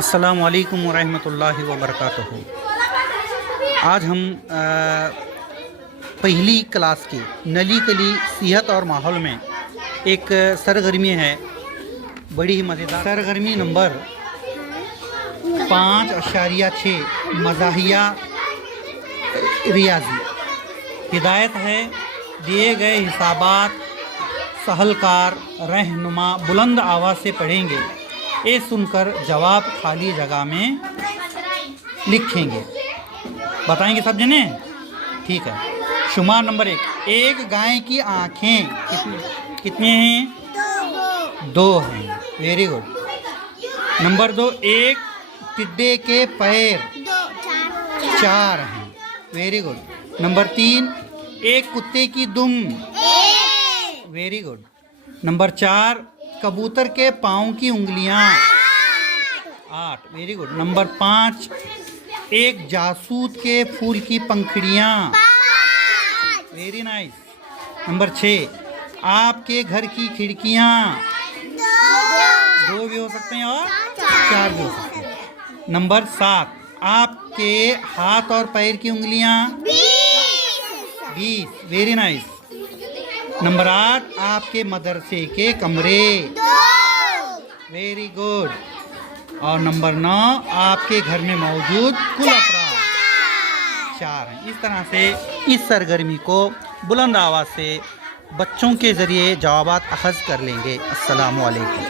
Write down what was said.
अस्सलामु अलैकुम वरहमतुल्लाहि वबरकातुहू। आज हम पहली क्लास की नली कली सेहत और माहौल में एक सरगर्मी है, बड़ी ही मज़ेदार सरगर्मी नंबर 5.6 मज़ाहिया रियाजी। हिदायत है, दिए गए हिसाबात सहलकार रहनुमा बुलंद आवाज़ से पढ़ेंगे, ये सुनकर जवाब खाली जगह में लिखेंगे। बताएंगे सब जने? ठीक है। शुमार नंबर 1, एक गाय की आँखें कितने हैं? 2 हैं। Very good. नंबर 2, एक टिड्डे के पैर 4 हैं। Very good. नंबर 3, एक कुत्ते की दुम। Very good. नंबर 4, कबूतर के पाँव की उंगलियां 8। Very good. नंबर 5, एक जासूद के फूल की पंखुड़ियां। Very nice. नंबर 6, आपके घर की खिड़कियां 2 भी हो सकते हैं और 4 भी हो सकते हैं। नंबर 7, आपके हाथ और पैर की उंगलियां 20। Very nice. नंबर 8, आपके मदरसे के कमरे 2। Very good. और नंबर 9, आपके घर में मौजूद कुल अफराद 4 हैं। इस तरह से इस सरगर्मी को बुलंद आवाज़ से बच्चों के ज़रिए जवाबात अख़ज़ कर लेंगे। अस्सलामु अलैकुम।